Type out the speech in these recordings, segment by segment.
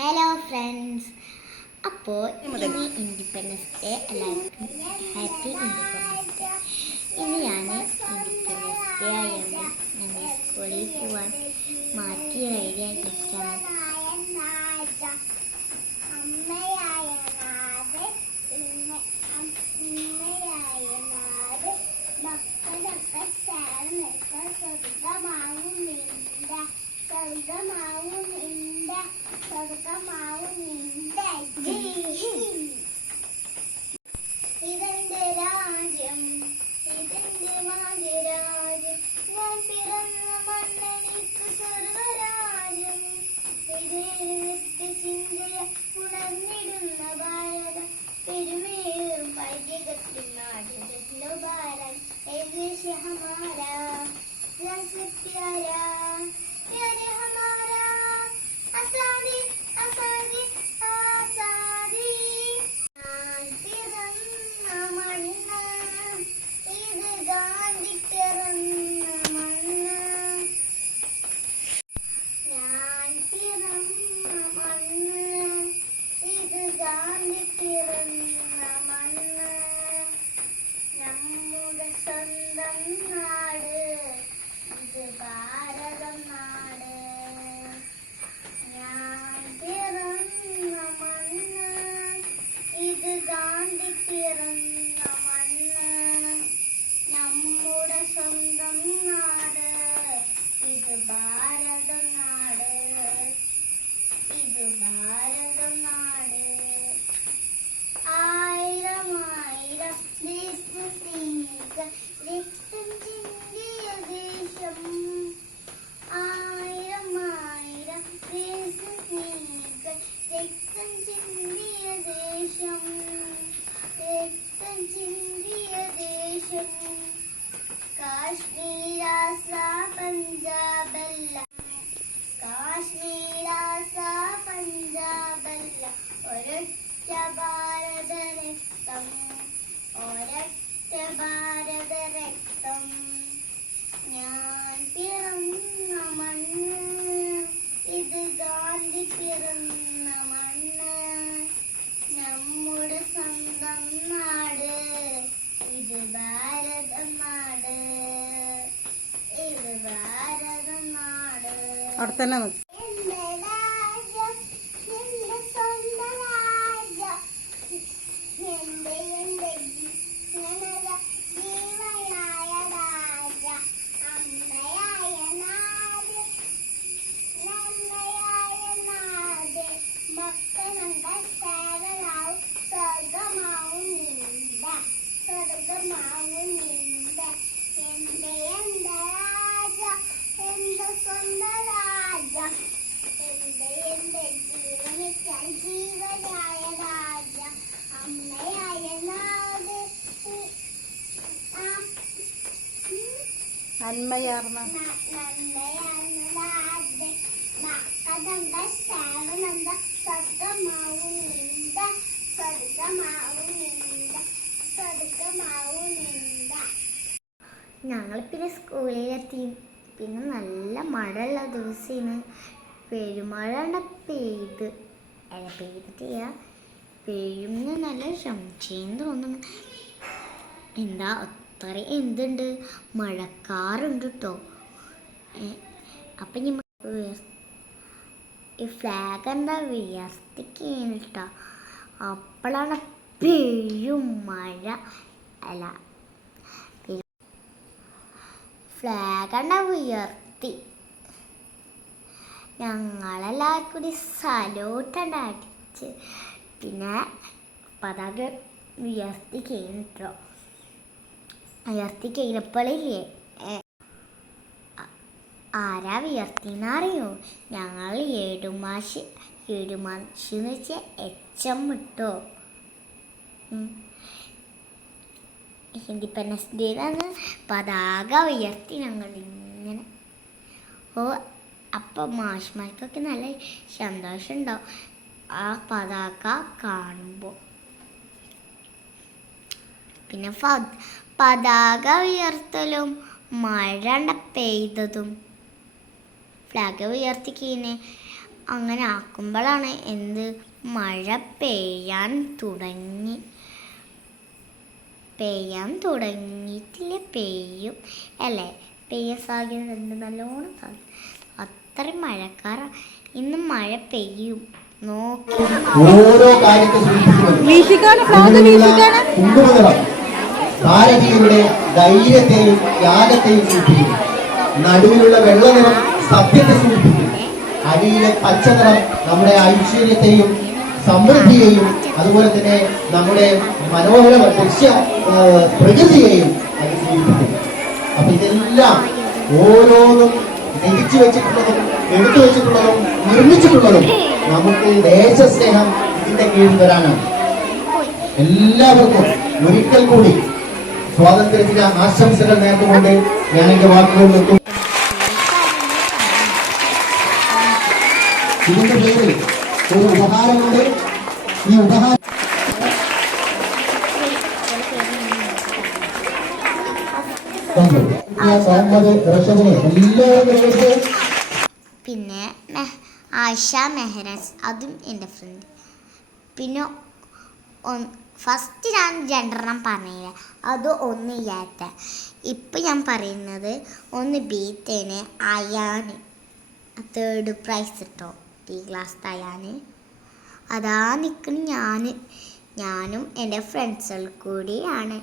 Hello friends, അപ്പോൾ ഇനി independence day എല്ലാവർക്കും ഹാപ്പി ഇൻഡിപെൻഡൻസ് ഡേ. ഇന്ന് ഞാൻ ഇൻഡിപെൻഡൻസ് ഡേ ആയതുകൊണ്ട് ഞങ്ങൾ സ്കൂളിൽ പോകാൻ മാറ്റി റെഡി ആയിട്ടിരിക്കുകയാണ്. ഇതെന്റെ രാജ്യം, ഇതെന്റെ മാതൃരാജ്യം, ഞാൻ പിറന്ന മണ്ണെനിക്ക് സ്വർഗരാജ്യം. പെരുമേറുവിട്ട് ചിന്തയ ഉണർന്നിടുന്ന ഭാരതം, പെരുമേറും പൈകത്തിൽ നാടുന്നു ഭാരത്. ദേശ ഹമാരാ, പ്യാരാ, പ്യാരെ ഹമാരാ, ആസാദി ആസാദി ആസാദി. നമ്മുടെ സ്വന്തം നാട്, ഇത് ഭാരതം നാട്. ഞാൻ പിറന്ന മണ്ണ്, ഇത് ഗാന്ധി പിറന്ന മണ്ണ്. നമ്മുടെ സ്വന്തം നാട്, ഇത് ഭാരതം നാട്, ഇത് ഭാരതം നാട്. ആയിരം ആയിരം ദേശസ്നേഹികൾ രക്തം ചിന്തിയ ദേശം, ആയിരം ആയിരം ദേശസ്നേഹികൾ രക്തം ചിന്തിയ ദേശം, രക്തം ചിന്തിയ ദേശം. കാശ്മീർ ആസാം പഞ്ചാബല്ല, കാശ്മീർ ആസാം പഞ്ചാബല്ല, ഒരൊറ്റ ഭാരത രക്തം, ഒരൊറ്റ ഭാരത രക്തം. ഞാൻ പിറന്ന മണ്ണ്, ഇത് ഗാന്ധി പിറന്ന മണ്ണ്. നമ്മുടെ സ്വന്തം നാട്, ഇത് ഭാരതം നാട്, ഇത് ഭാരതം നാട്. അവിടെ തന്നെ ജീവനായ രാജ, അമ്മയായ നാട്, നന്മയാർന്ന നന്മയാർന്ന നാട്. കദംബ ശാവനന്ദ സ്വർഗമാവും നിന്ദ, സ്വർഗമാവും നിന്ദ, സ്വർഗമാവും നിന്ദ. ഞങ്ങൾ പിന്നെ സ്കൂളിലെത്തി. പിന്നെ നല്ല മഴയുള്ള ദിവസമാണ്. പെരുമഴ പെയ്തിട്ടില്ല, പെയ്യുന്ന നല്ല സംശയം തോന്നുന്നു. എന്താ അത്ര എന്തുണ്ട്, മഴക്കാറുണ്ട് കേട്ടോ. അപ്പം ഈ ഫ്ലാഗ് എന്താ വിയർത്തിക്കാണ് കേട്ടോ. അപ്പോഴാണ് പെയ്യും മഴ. അല്ല, ഫ്ലാഗ് എന്താ ഉയർത്തി. ഞങ്ങളെല്ലാവർക്കും കൂടി സല്യൂട്ടുണ്ട് അടിച്ച്. പിന്നെ പതാക ഉയർത്തി കഴിഞ്ഞിട്ടോ. ഉയർത്തി കഴിഞ്ഞപ്പോഴില്ലേ, ആരാ ഉയർത്തിന്നറിയോ? ഞങ്ങൾ ഏടുമാശ് എന്ന് വെച്ചാൽ എച്ചം ഇട്ടോ. ഇൻഡിപെൻഡൻസ് ഡേന്ന് പതാക ഉയർത്തി ഞങ്ങൾ ഇങ്ങനെ. അപ്പോൾ മാഷ്മാർക്കൊക്കെ നല്ല സന്തോഷം ഉണ്ടാവും ആ പതാക കാണുമ്പോൾ. പിന്നെ പതാക ഉയർത്തലും മഴ പെയ്തതും ഫ്ലാഗ് ഉയർത്തിക്കീനെ അങ്ങനെ ആക്കുമ്പോഴാണ് എന്ത് മഴ പെയ്യാൻ തുടങ്ങിയിട്ടില്ല, പെയ്യും അല്ലേ? പെയ്യാൻ സാധ്യതയുണ്ട്, നല്ലോണം സാധ്യത. അത്രയും മഴക്കാർ ഇന്ന് മഴ പെയ്യും. ഓരോ കാര്യത്തെ ഭാരതീയരുടെ ധൈര്യത്തെയും ത്യാഗത്തെയും സൂചിപ്പിക്കുന്നു. നടുവിലുള്ള വെള്ളനിറം സത്യത്തെ സൂചിപ്പിക്കുന്നു. അടിയിലെ പച്ചനിറം നമ്മുടെ ഐശ്വര്യത്തെയും സമൃദ്ധിയെയും അതുപോലെ തന്നെ നമ്മുടെ മനോഹര ദൃശ്യ പ്രകൃതിയെയും അത് സൂചിപ്പിക്കുന്നു. അപ്പൊ ഇതെല്ലാം ഓരോന്നും രചിച്ചു വെച്ചിട്ടുള്ളതും എടുത്തു വെച്ചിട്ടുള്ളതും നിർമ്മിച്ചിട്ടുള്ളതും നമുക്ക് ദേശസ്നേഹം ഇതിന്റെ കീഴിൽ വരാനാണ്. എല്ലാവർക്കും ഒരിക്കൽ കൂടി സ്വാതന്ത്ര്യത്തിന് ആശംസകൾ നേർന്നുകൊണ്ട് ഞാൻ എന്റെ വാക്കുകൾ നിർത്തും. ഇതിന്റെ പേരിൽ ഒരു ഉപഹാരമുണ്ട്. ഈ ഉപഹാരം പിന്നെ ആയിഷ മെഹ്റാസ്, അതും എൻ്റെ ഫ്രണ്ട്. പിന്നെ ഫസ്റ്റ് ഞാൻ രണ്ടെണ്ണം പറഞ്ഞില്ല, അത് ഒന്ന് യാത്ത. ഇപ്പം ഞാൻ പറയുന്നത് ഒന്ന് ബീത്തേന് അയാന് 3rd പ്രൈസ് കിട്ടോ, ഈ ക്ലാസ് അയാന്. അതാ നിൽക്കുന്ന ഞാനും എൻ്റെ ഫ്രണ്ട്സുകൾ കൂടിയാണ്.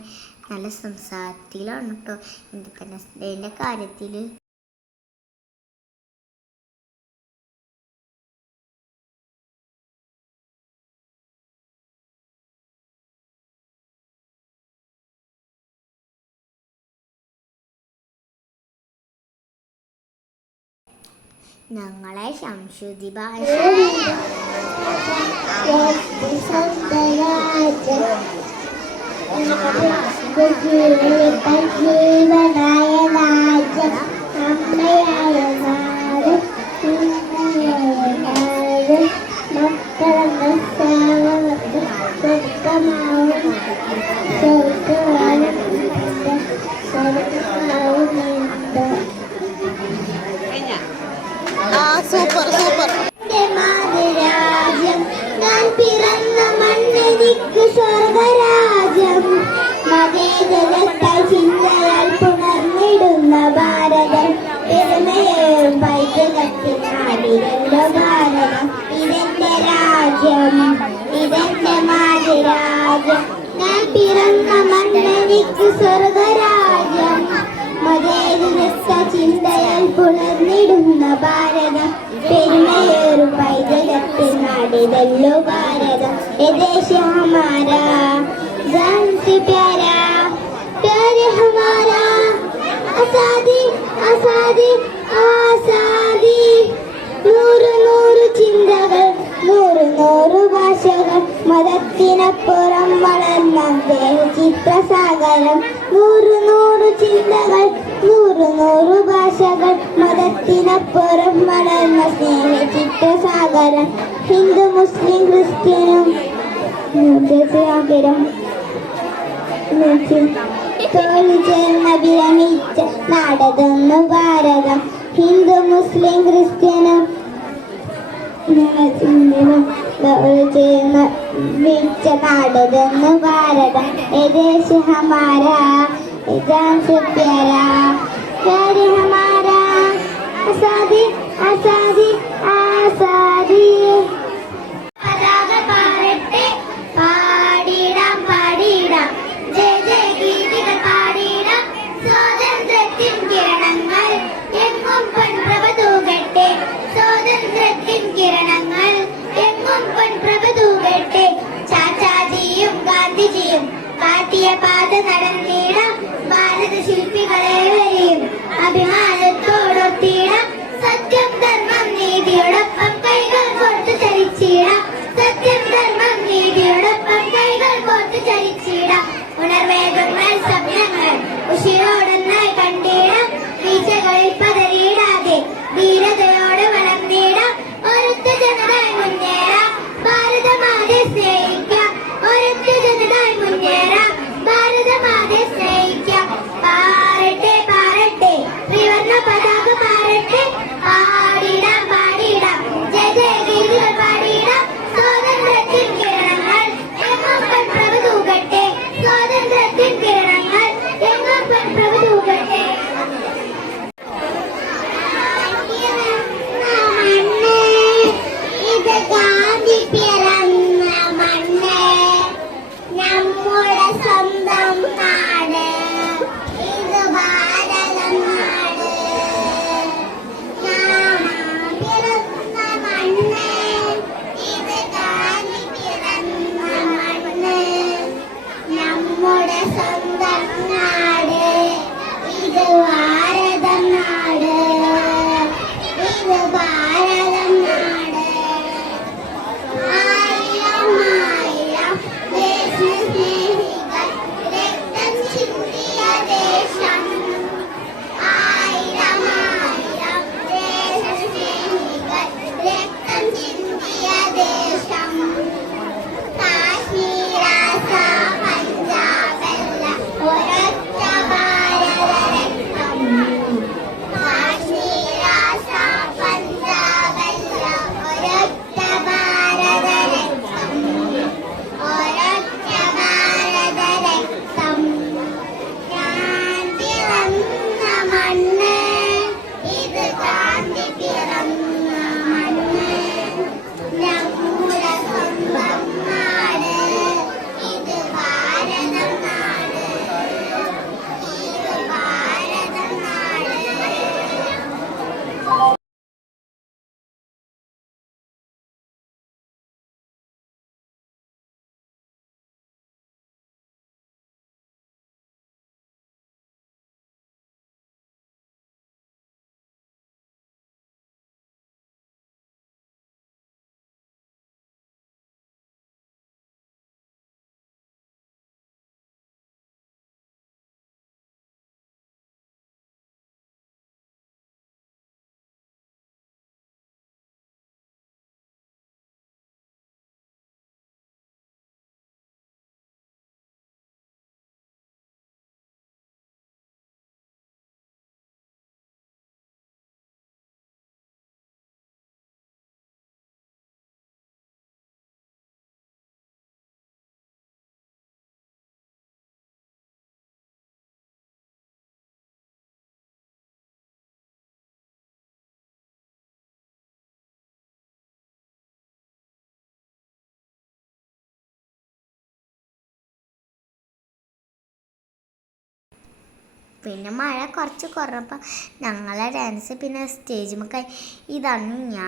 നല്ല സംസാരത്തിലാണ് കേട്ടോ ഇൻഡിപെൻഡൻസ് ഡേൻ്റെ കാര്യത്തിൽ. ഞങ്ങളെ ശംസുദി ഭാഷ സൂപ്പർ സൂപ്പർ. രാജ്യം ഞാൻ പിറന്ന മണ്ണെനിക്ക് സ്വർഗരാജ്യം, മതേതരത്താൽ ചിന്തയാൽ പുണർന്നിടുന്ന ഭാരതം, പെരുമയേറും പൈതൃകത്തിൽ നാടിരല്ലോ ഭാരതം. ഇതെന്റെ രാജ്യം, ഇതെന്റെ മാതൃരാജ്യം, ഞാൻ പിറന്ന മണ്ണെനിക്ക് സ്വർഗരാജ്യം, മതേതരത്ത ചിന്തയാൽ പുണർന്നിടുന്ന ഭാരതം, പെരുമയേറും പൈതൃകത്തിൽ നാടിതല്ലോ ഭാരതം. ये देश हमारा जान से प्यारा, प्यारे हमारा, आजादी आजादी आजादी. നൂറ് നൂറ് ചിന്തകൾ, നൂറ് നൂറ് ഭാഷകൾ, മതത്തിനപ്പുറം വളർന്ന ചിത്രസാഗരം. നൂറ് നൂറ് ചിന്തകൾ, നൂറ് നൂറ് ഭാഷകൾ, മതത്തിനപ്പുറം വളർന്ന ചിത്രസാഗരം. ഹിന്ദു മുസ്ലിം ക്രിസ്ത്യനും സാഗരം തോളി ചേർന്ന വിരമിച്ച നാടതൊന്നു ഭാരതം. ഹിന്ദു മുസ്ലിം ക്രിസ്ത്യനും ചേർന്ന വിച്ച നാടതൊന്നു ഭാരതം. ये देश हमारा जान से प्यारा, प्यारे हमारा, आजादी आजादी आजादी. പതാക പാടട്ടെ, പാടിടാം പാടിടാം, ജയ ജയ ഗീതികൾ പാടിടാം. സ്വാതന്ത്ര്യത്തിൻ കിരണങ്ങൾ എങ്ങും പൊൻപ്രഭ തൂകട്ടെ, സ്വാതന്ത്ര്യത്തിൻ കിരണങ്ങൾ എങ്ങും പൊൻപ്രഭ തൂകട്ടെ. ചാച്ചാജിയും ഗാന്ധിജിയും കാട്ടിയ പാത നടന്നിടാം, ഭാരത ശില്പികളെ വരെയും അഭിമാനത്തോടൊത്തിടാം. പിന്നെ മഴ കുറച്ച് കുറഞ്ഞപ്പോൾ ഞങ്ങളെ ഡാൻസ് പിന്നെ സ്റ്റേജ് മൊക്കെ ഇതാണ് ഞാൻ